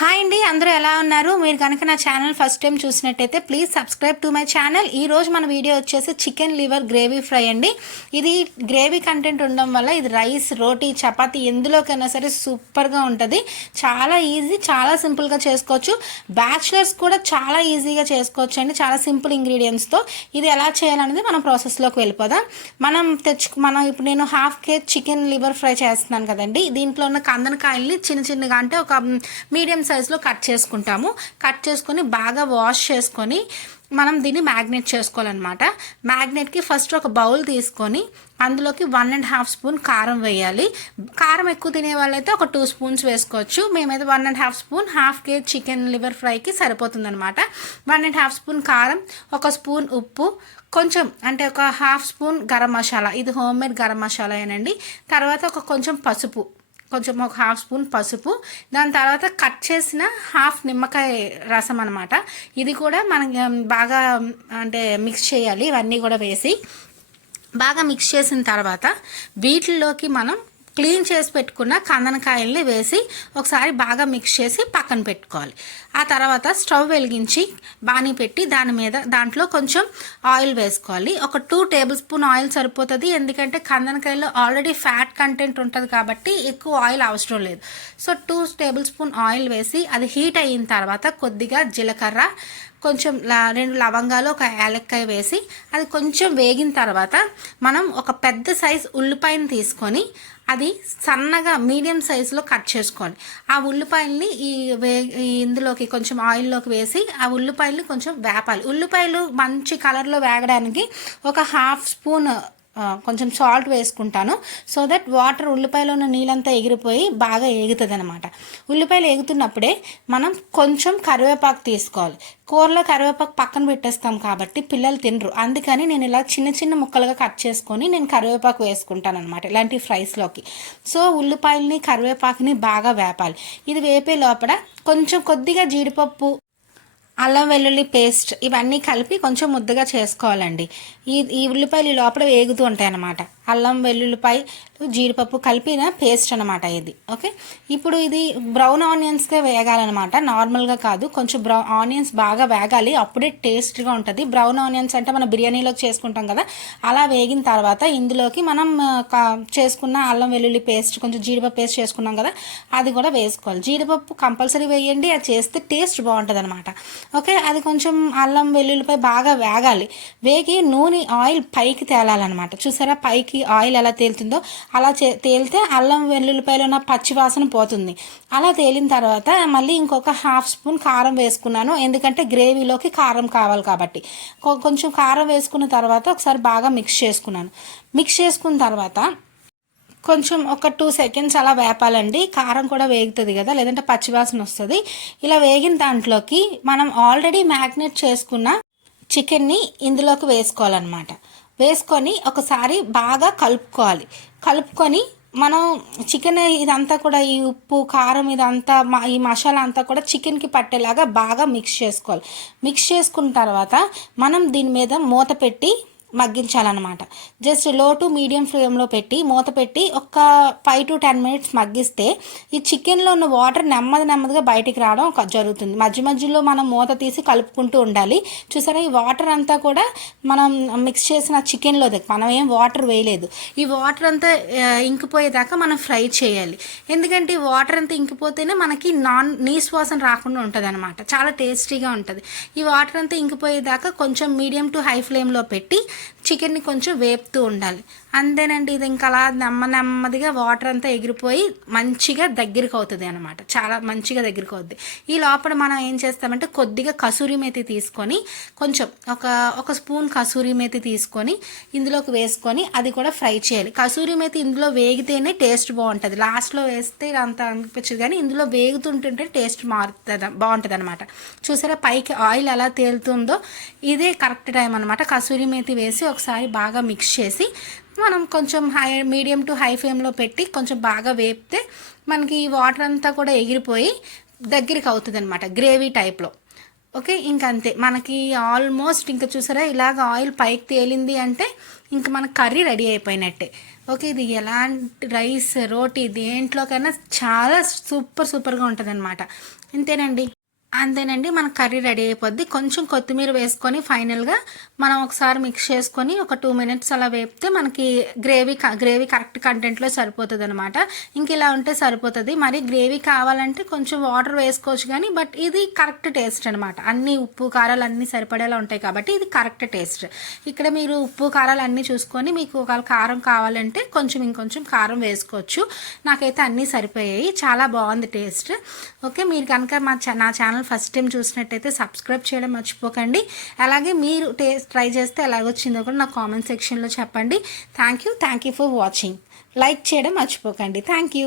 Hi అండి, అందరూ ఎలా ఉన్నారు? మీరు కనుక నా ఛానల్ ఫస్ట్ టైం చూసినట్టయితే please subscribe to my channel. ఈరోజు మన వీడియో వచ్చేసి చికెన్ లివర్ గ్రేవీ ఫ్రై అండి. ఇది గ్రేవీ కంటెంట్ ఉండడం వల్ల ఇది రైస్, రోటీ, చపాతీ ఎందులోకైనా సరే సూపర్గా ఉంటుంది. చాలా ఈజీ, చాలా సింపుల్గా చేసుకోవచ్చు. బ్యాచిలర్స్ కూడా చాలా ఈజీగా చేసుకోవచ్చు అండి, చాలా సింపుల్ ఇంగ్రీడియంట్స్తో. ఇది ఎలా చేయాలనేది మనం ప్రాసెస్లోకి వెళ్ళిపోదాం. మనం ఇప్పుడు నేను half KG chicken liver fry చేస్తున్నాను కదండి. దీంట్లో ఉన్న కందనకాయల్ని చిన్న చిన్నగా, అంటే ఒక మీడియం సైజులో కట్ చేసుకుంటాము. కట్ చేసుకొని బాగా వాష్ చేసుకొని మనం దీన్ని మ్యాగ్నేట్ చేసుకోవాలన్నమాట. మ్యాగ్నేట్కి ఫస్ట్ ఒక బౌల్ తీసుకొని అందులోకి 1.5 స్పూన్ కారం వేయాలి. కారం ఎక్కువ తినే వాళ్ళైతే ఒక 2 స్పూన్స్ వేసుకోవచ్చు. మేమైతే 1.5 spoon half KG chicken liver ఫ్రైకి సరిపోతుందన్నమాట. 1.5 స్పూన్ కారం, ఒక స్పూన్ ఉప్పు, కొంచెం అంటే ఒక హాఫ్ స్పూన్ గరం మసాలా, ఇది హోమ్ మేడ్ గరం మసాలా ఏనండి. తర్వాత కొంచెం పసుపు, ఒక హాఫ్ స్పూన్ పసుపు. దాని తర్వాత కట్ చేసిన హాఫ్ నిమ్మకాయ రసం అనమాట. ఇది కూడా మనకి బాగా అంటే మిక్స్ చేయాలి. ఇవన్నీ కూడా వేసి బాగా మిక్స్ చేసిన తర్వాత వీటిల్లోకి మనం క్లీన్ చేసి పెట్టుకున్న కందనకాయల్ని వేసి ఒకసారి బాగా మిక్స్ చేసి పక్కన పెట్టుకోవాలి. ఆ తర్వాత స్టవ్ వెలిగించి బాణీ పెట్టి దాంట్లో కొంచెం ఆయిల్ వేసుకోవాలి. ఒక 2 టేబుల్ స్పూన్ ఆయిల్ సరిపోతుంది. ఎందుకంటే కందనకాయలో ఆల్రెడీ ఫ్యాట్ కంటెంట్ ఉంటుంది కాబట్టి ఎక్కువ ఆయిల్ అవసరం లేదు. సో 2 టేబుల్ స్పూన్ ఆయిల్ వేసి అది హీట్ అయిన తర్వాత కొద్దిగా జీలకర్ర, కొంచెం 2 లవంగాలు, ఒక యాలక్కాయ వేసి అది కొంచెం వేగిన తర్వాత మనం ఒక పెద్ద సైజ్ ఉల్లిపాయను తీసుకొని అది సన్నగా మీడియం సైజులో కట్ చేసుకోవాలి. ఆ ఉల్లిపాయల్ని ఇందులోకి కొంచెం ఆయిల్లోకి వేసి ఆ ఉల్లిపాయల్ని కొంచెం వేపాలి. ఉల్లిపాయలు మంచి కలర్లో వేగడానికి ఒక హాఫ్ స్పూన్ కొంచెం సాల్ట్ వేసుకుంటాను. సో దట్ వాటర్, ఉల్లిపాయలో ఉన్న నీళ్ళంతా ఎగిరిపోయి బాగా ఎగుతుంది అనమాట. ఉల్లిపాయలు ఎగుతున్నప్పుడే మనం కొంచెం కరివేపాకు తీసుకోవాలి. కూరలో కరివేపాకు పక్కన పెట్టేస్తాం కాబట్టి పిల్లలు తినరు. అందుకని నేను ఇలా చిన్న చిన్న ముక్కలుగా కట్ చేసుకొని నేను కరివేపాకు వేసుకుంటాను అనమాట ఇలాంటి ఫ్రైస్లోకి. సో ఉల్లిపాయలని, కరివేపాకుని బాగా వేపాలి. ఇది వేపే లోపల కొద్దిగా జీడిపప్పు, అల్లం వెల్లుల్లి పేస్ట్ ఇవన్నీ కలిపి కొంచెం ముద్దగా చేసుకోవాలండి. ఈ ఉల్లిపాయలు లోపల వేగుతూ ఉంటాయి అన్నమాట. అల్లం వెల్లుల్లిపాయ, జీడిపప్పు కలిపిన పేస్ట్ అనమాట ఇది. ఓకే, ఇప్పుడు ఇది బ్రౌన్ ఆనియన్స్గా వేగాలన్నమాట, నార్మల్గా కాదు. కొంచెం ఆనియన్స్ బాగా వేగాలి, అప్పుడే టేస్ట్గా ఉంటుంది. బ్రౌన్ ఆనియన్స్ అంటే మనం బిర్యానీలోకి చేసుకుంటాం కదా, అలా వేగిన తర్వాత ఇందులోకి మనం చేసుకున్న అల్లం వెల్లుల్లి పేస్ట్, కొంచెం జీడిపప్పు పేస్ట్ చేసుకున్నాం కదా, అది కూడా వేసుకోవాలి. జీడిపప్పు కంపల్సరీ వేయండి, అది చేస్తే టేస్ట్ బాగుంటుంది అనమాట. ఓకే, అది కొంచెం అల్లం వెల్లుల్లిపై బాగా వేగాలి. వేగి నూనె, ఆయిల్ పైకి తేలాలన్నమాట. చూసారా పైకి ఆయిల్ ఎలా తేలుతుందో అలా తేలితే అల్లం వెల్లుల్లిపాయలో ఉన్న పచ్చి వాసన పోతుంది. అలా తేలిన తర్వాత మళ్ళీ ఇంకొక హాఫ్ స్పూన్ కారం వేసుకున్నాను, ఎందుకంటే గ్రేవీలోకి కారం కావాలి కాబట్టి. కొంచెం కారం వేసుకున్న తర్వాత ఒకసారి బాగా మిక్స్ చేసుకున్నాను. మిక్స్ చేసుకున్న తర్వాత కొంచెం ఒక 2 సెకండ్స్ అలా వేపాలండి. కారం కూడా వేగుతుంది కదా, లేదంటే పచ్చివాసన వస్తుంది. ఇలా వేగిన దాంట్లోకి మనం ఆల్రెడీ మ్యాగ్నేట్ చేసుకున్న చికెన్ని ఇందులోకి వేసుకోవాలన్నమాట. వేసుకొని ఒకసారి బాగా కలుపుకొని మనం చికెన్ ఇదంతా కూడా ఈ ఉప్పు, కారం ఇదంతా ఈ మసాలా అంతా కూడా చికెన్కి పట్టేలాగా బాగా మిక్స్ చేసుకోవాలి. మిక్స్ చేసుకున్న తర్వాత మనం దీని మీద మూత పెట్టి మగ్గించాలన్నమాట. జస్ట్ లో టు మీడియం ఫ్లేమ్లో పెట్టి మూత పెట్టి ఒక 5 to 10 మినిట్స్ మగ్గిస్తే ఈ చికెన్లో ఉన్న వాటర్ నెమ్మదిగా బయటికి రావడం జరుగుతుంది. మధ్యలో మనం మూత తీసి కలుపుకుంటూ ఉండాలి. చూసారా, ఈ వాటర్ అంతా కూడా మనం మిక్స్ చేసిన చికెన్లోది, మనం ఏం వాటర్ వేయలేదు. ఈ వాటర్ అంతా ఇంకిపోయేదాకా మనం ఫ్రై చేయాలి. ఎందుకంటే ఈ వాటర్ అంతా ఇంకిపోతేనే మనకి నీసు వాసన రాకుండా ఉంటుంది అనమాట, చాలా టేస్టీగా ఉంటుంది. ఈ వాటర్ అంతా ఇంకిపోయేదాకా కొంచెం మీడియం టు హై ఫ్లేమ్లో పెట్టి చికెన్ని కొంచెం వేపుతూ ఉండాలి. అంతేనండి. ఇది ఇంకా అలా నెమ్మదిగా వాటర్ అంతా ఎగిరిపోయి మంచిగా దగ్గరికి అవుతుంది అనమాట, చాలా మంచిగా దగ్గరికి అవుతుంది. ఈ లోపల మనం ఏం చేస్తామంటే కొద్దిగా కసూరి మేతి తీసుకొని, కొంచెం ఒక స్పూన్ కసూరి మేతి తీసుకొని ఇందులోకి వేసుకొని అది కూడా ఫ్రై చేయాలి. కసూరి మేతి ఇందులో వేగితేనే టేస్ట్ బాగుంటుంది, లాస్ట్లో వేస్తే అంత అనిపించదు, కానీ ఇందులో వేగుతుంటుంటే టేస్ట్ బాగుంటుంది అనమాట. చూసారా పైకి ఆయిల్ ఎలా తేలుతుందో, ఇదే కరెక్ట్ టైం అనమాట. కసూరి మేతి వేసి ఒకసారి బాగా మిక్స్ చేసి మనం కొంచెం మీడియం టు హై ఫ్లేమ్లో పెట్టి కొంచెం బాగా వేపితే మనకి ఈ వాటర్ అంతా కూడా ఎగిరిపోయి దగ్గరికి అవుతుంది అనమాట, గ్రేవీ టైప్లో. ఓకే, ఇంకంతే మనకి ఆల్మోస్ట్. ఇంకా చూసారా ఇలాగ ఆయిల్ పైకి తేలింది అంటే ఇంక మన కర్రీ రెడీ అయిపోయినట్టే. ఓకే, ఇది ఎలాంటి రైస్, రోటీ దేంట్లోకైనా చాలా సూపర్గా ఉంటుంది అనమాట. అంతేనండి, మన కర్రీ రెడీ అయిపోద్ది. కొంచెం కొత్తిమీర వేసుకొని ఫైనల్గా మనం ఒకసారి మిక్స్ చేసుకొని ఒక 2 మినిట్స్ అలా వేపితే మనకి గ్రేవీ కరెక్ట్ కంటెంట్లో సరిపోతుంది అనమాట. ఇంక ఇలా ఉంటే సరిపోతుంది. మరి గ్రేవీ కావాలంటే కొంచెం వాటర్ వేసుకోవచ్చు, కానీ బట్ ఇది కరెక్ట్ టేస్ట్ అనమాట. అన్ని ఉప్పు కారాలు అన్నీ సరిపడేలా ఉంటాయి కాబట్టి ఇది కరెక్ట్ టేస్ట్. ఇక్కడ మీరు ఉప్పు కారాలు అన్నీ చూసుకొని మీకు ఒకవేళ కారం కావాలంటే ఇంకొంచెం కారం వేసుకోవచ్చు. నాకైతే అన్నీ సరిపోయాయి, చాలా బాగుంది టేస్ట్. ఓకే, మీరు కనుక నా ఛానల్ ఫస్ట్ టైం చూసినట్టయితే సబ్స్క్రైబ్ చేయడం మర్చిపోకండి. అలాగే మీరు ట్రై చేస్తే ఎలాగొచ్చిందో కూడా నాకు కామెంట్ సెక్షన్లో చెప్పండి. Thank you for watching. Like చేయడం మర్చిపోకండి. Thank you.